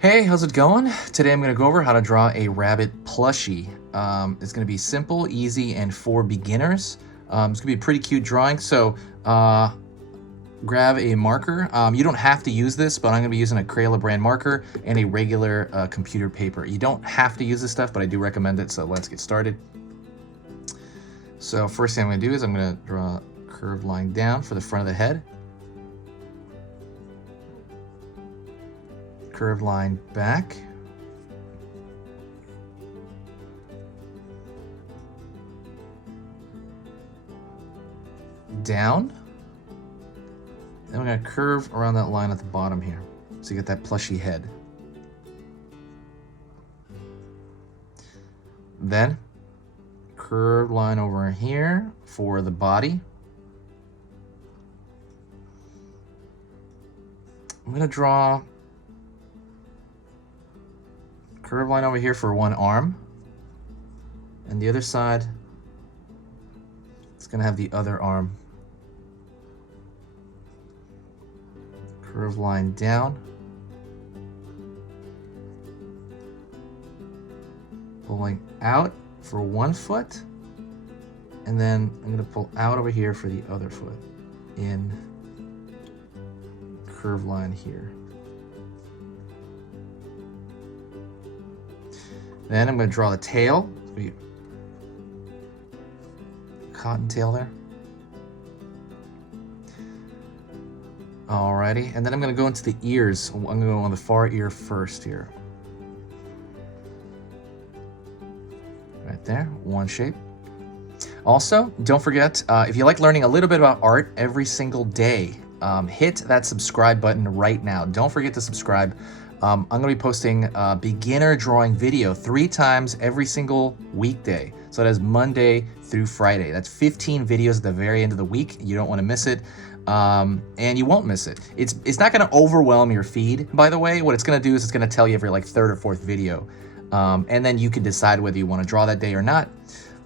Hey, how's it going? Today I'm going to go over how to draw a rabbit plushie. It's going to be simple, easy, and for beginners. It's going to be a pretty cute drawing, so grab a marker. You don't have to use this, but I'm going to be using a Crayola brand marker and a regular computer paper. You don't have to use this stuff, but I do recommend it, so let's get started. So first thing I'm going to do is I'm going to draw a curved line down for the front of the head. Curved line back. Down. Then we're going to curve around that line at the bottom here. So you get that plushy head. Then curved line over here for the body. I'm going to draw curved line over here for one arm, and the other side, it's going to have the other arm. Curved line down, pulling out for one foot, and then I'm going to pull out over here for the other foot in curved line here. Then I'm going to draw the tail. Cottontail there. Alrighty, and then I'm going to go into the ears. I'm going to go on the far ear first here. Right there, one shape. Also, don't forget, if you like learning a little bit about art every single day, hit that subscribe button right now. Don't forget to subscribe. I'm going to be posting a beginner drawing video 3 times every single weekday. So that is Monday through Friday. That's 15 videos at the very end of the week. You don't want to miss it. And you won't miss it. It's not going to overwhelm your feed, by the way. What it's going to do is it's going to tell you every like 3rd or 4th video. And then you can decide whether you want to draw that day or not.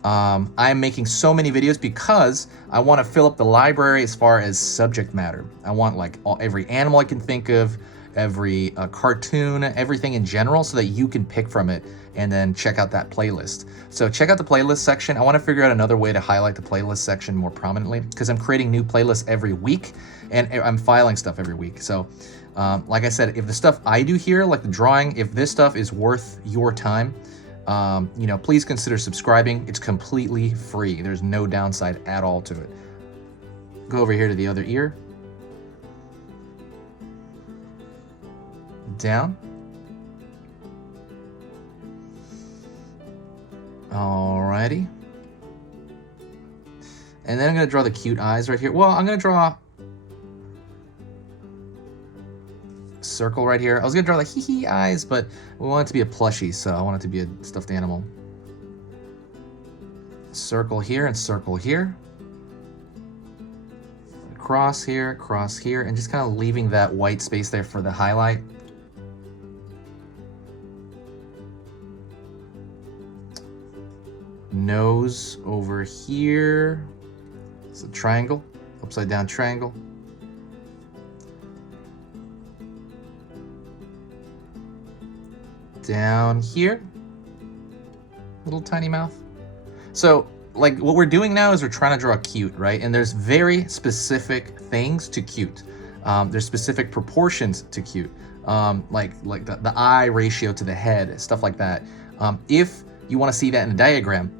I'm making so many videos because I want to fill up the library as far as subject matter. I want like every animal I can think of, every cartoon, everything in general, so that you can pick from it and then check out that playlist. So check out the playlist section. I want to figure out another way to highlight the playlist section more prominently because I'm creating new playlists every week and I'm filing stuff every week. So like I said, if the stuff I do here, like the drawing, if this stuff is worth your time, you know, please consider subscribing. It's completely free. There's no downside at all to it. Go over here to the other ear. Down. Alrighty. And then I'm going to draw the cute eyes right here. Well, I'm going to draw a circle right here. I was going to draw the hee-hee eyes, but we want it to be a plushie, so I want it to be a stuffed animal. Circle here and circle here. Cross here, and just kind of leaving that white space there for the highlight. Nose over here. It's a triangle, upside down triangle. Down here, little tiny mouth. So like what we're doing now is we're trying to draw cute, right? And there's very specific things to cute. There's specific proportions to cute, like the eye ratio to the head, stuff like that. If you want to see that in a diagram,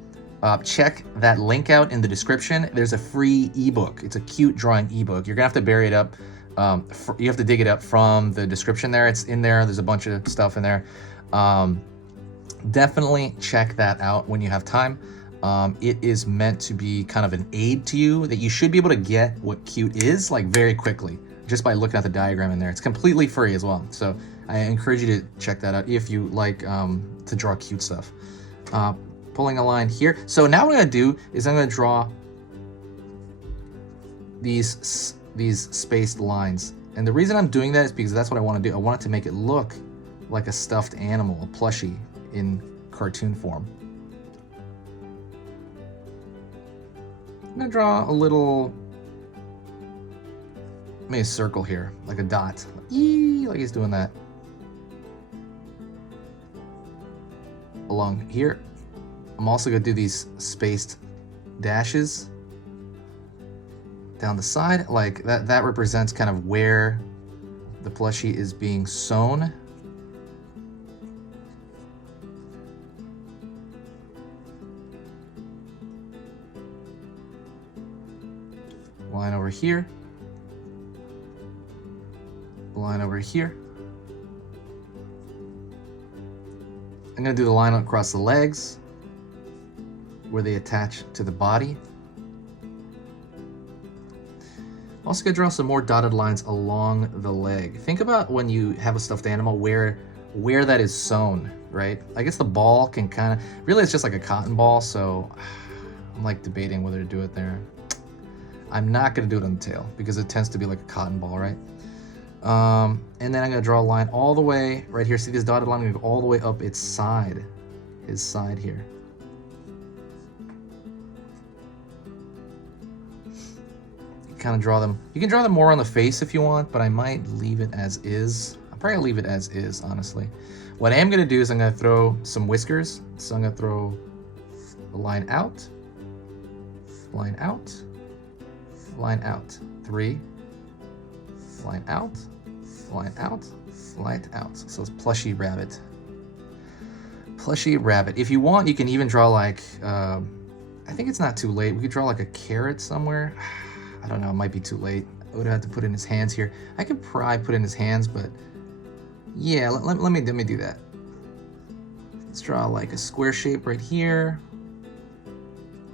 check that link out in the description. There's a free ebook. It's a cute drawing ebook. You're gonna have to bury it up. You have to dig it up from the description there. It's in there. There's a bunch of stuff in there. Definitely check that out when you have time. It is meant to be kind of an aid to you that you should be able to get what cute is like very quickly just by looking at the diagram in there. It's completely free as well. So I encourage you to check that out if you like to draw cute stuff. Pulling a line here. So now what I'm going to do is I'm going to draw these spaced lines. And the reason I'm doing that is because that's what I want to do. I want it to make it look like a stuffed animal, a plushie in cartoon form. I'm going to draw a little, maybe a circle here, like a dot. Eee, like he's doing that. along here. I'm also gonna do these spaced dashes down the side, like that represents kind of where the plushie is being sewn. Line over here. Line over here. I'm gonna do the line across the legs where they attach to the body. I'm also gonna draw some more dotted lines along the leg. Think about when you have a stuffed animal where that is sewn, right? I guess the ball can kind of, really it's just like a cotton ball, so I'm like debating whether to do it there. I'm not gonna do it on the tail because it tends to be like a cotton ball, right? And then I'm gonna draw a line all the way right here. See this dotted line? I'm gonna go all the way up its side, his side here. You kind of draw them. You can draw them more on the face if you want, but I might leave it as is. I'll probably leave it as is, honestly. What I am gonna do is I'm gonna throw some whiskers. So I'm gonna throw the line out, line out, line out. 3, line out, line out, line out. So it's plushie rabbit. Plushie rabbit. If you want, you can even draw like, I think it's not too late. We could draw like a carrot somewhere. I don't know, it might be too late. I would have to put in his hands here. I could probably put in his hands, but yeah, let me do that. Let's draw like a square shape right here.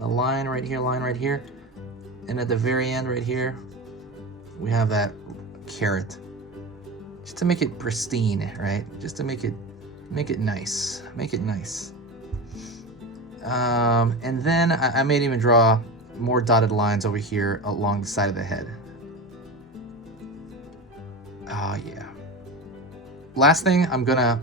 A line right here, line right here. And at the very end right here, we have that carrot. Just to make it pristine, right? Just to make it nice. Make it nice. And then I may even draw more dotted lines over here along the side of the head. Oh yeah. Last thing, I'm gonna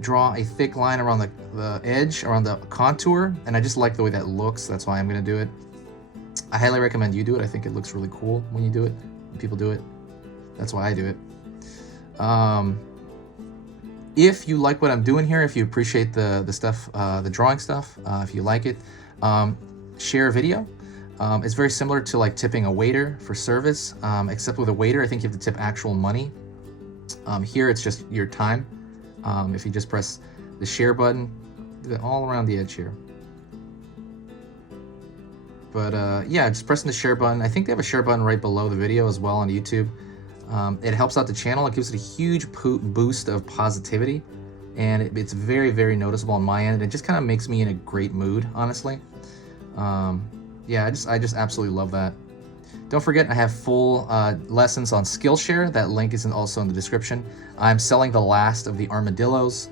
draw a thick line around the edge, around the contour, and I just like the way that looks. That's why I'm gonna do it. I highly recommend you do it. I think it looks really cool when you do it, when people do it. That's why I do it. If you like what I'm doing here, if you appreciate the stuff, the drawing stuff, if you like it, share a video. It's very similar to like tipping a waiter for service, except with a waiter, I think you have to tip actual money. Here, it's just your time. If you just press the share button, do it all around the edge here. But yeah, just pressing the share button. I think they have a share button right below the video as well on YouTube. It helps out the channel. It gives it a huge boost of positivity, and it's very, very noticeable on my end. It just kind of makes me in a great mood, honestly. Yeah, I just absolutely love that. Don't forget, I have full lessons on Skillshare. That link is also in the description. I'm selling the last of the armadillos.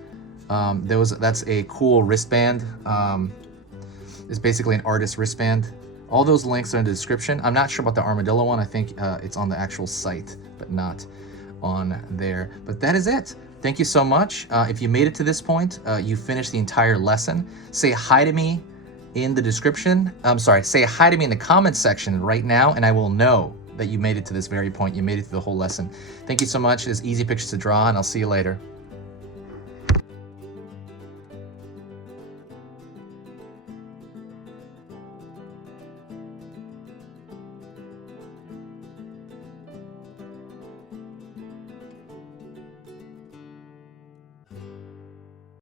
That's a cool wristband. It's basically an artist wristband. All those links are in the description. I'm not sure about the armadillo one. I think it's on the actual site, but not on there. But that is it. Thank you so much. If you made it to this point, you finished the entire lesson. Say hi to me in the description. I'm sorry, say hi to me in the comments section right now, and I will know that you made it to this very point. You made it through the whole lesson. Thank you so much. It's easy pictures to draw, and I'll see you later.